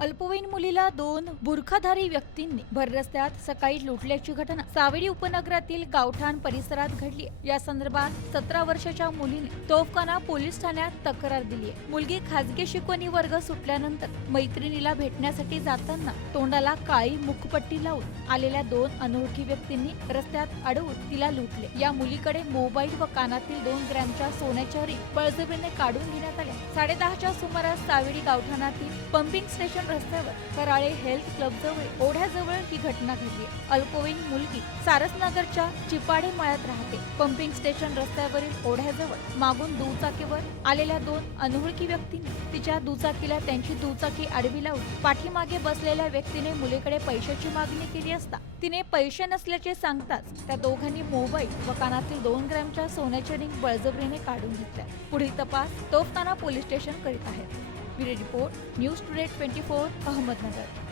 अल्पवयीन मुलीला दोन बुरखाधारी व्यक्तींनी भर रस्त्यात सकाळी लुटल्याची घटना. सावेडी उपनगरातील गावठाण परिसरात घडली. या संदर्भात सतरा वर्षाच्या मुलीने तोफखाना पोलीस ठाण्यात तक्रार दिली आहे मुलगी खाजगी शिकवणी वर्ग सुटल्यानंतर मैत्रिणीला भेटण्यासाठी जाताना तोंडाला काळी मुखपट्टी लावून आलेल्या दोन अनोळखी व्यक्तींनी रस्त्यात अडवून तिला लुटले. या मुलीकडे मोबाईल व कानातील दोन ग्रॅमच्या सोन्याच्या रिंग बळजबरीने काढून घेण्यात आल्या. साडेदहाच्या सुमारास सावेडी गावठाणातील पंपिंग स्टेशन रस्त्यावर कराळे हेल्थ क्लब जवळ ओढ्याजवळ ही घटना घडली. अल्पवयीन मुलगी सारसनगरच्या चिपाडे मळ्यात राहते. पंपिंग स्टेशन रस्त्यावरील ओढ्याजवळ मागून दुचाकीवर आलेल्या दोन अनोळखी व्यक्तींनी तिच्या दुचाकीला त्यांची दुचाकी आडवी लावून पाठीमागे बसलेल्या व्यक्तीने मुलीकडे पैशाची मागणी केली असता तिने पैसे नसल्याचे सांगताच त्या दोघांनी मोबाईल व कानातील दोन ग्रॅमच्या सोन्याच्या रिंग बळजबरीने काढून घेतल्या. पुढील तपास तोफखाना पोलीस स्टेशन करीत आहेत. bureau report news today twenty four Ahmednagar